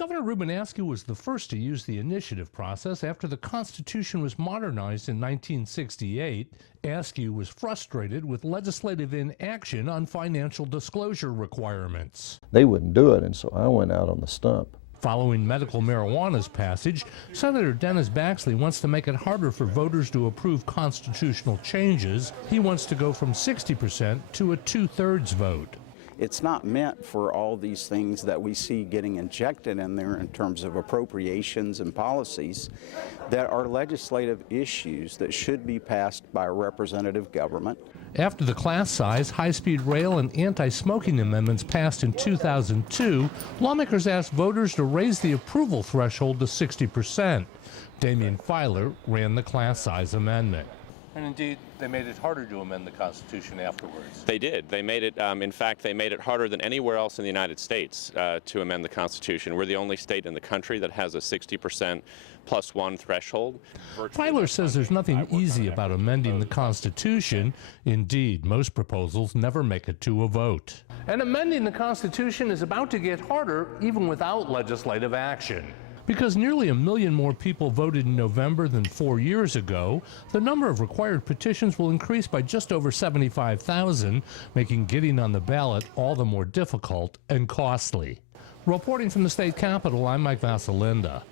Governor Ruben Askew was the first to use the initiative process after the Constitution was modernized in 1968. Askew was frustrated with legislative inaction on financial disclosure requirements. They wouldn't do it, and so I went out on the stump. Following medical marijuana's passage, Senator Dennis Baxley wants to make it harder for voters to approve constitutional changes. He wants to go from 60% to a 2/3 vote. It's not meant for all these things that we see getting injected in there in terms of appropriations and policies that are legislative issues that should be passed by a representative government. After the class size, high-speed rail, and anti-smoking amendments passed in 2002, lawmakers asked voters to raise the approval threshold to 60%. Damian Filer ran the class size amendment. And indeed, they made it harder to amend the Constitution afterwards. They did. They made it, in fact, they made it harder than anywhere else in the United States to amend the Constitution. We're the only state in the country that has a 60% plus one threshold. Filer says there's nothing easy about amending the Constitution. Indeed, most proposals never make it to a vote. And amending the Constitution is about to get harder even without legislative action. Because nearly 1 million more people voted in November than 4 years ago, the number of required petitions will increase by just over 75,000, making getting on the ballot all the more difficult and costly. Reporting from the state capitol, I'm Mike Vasalinda.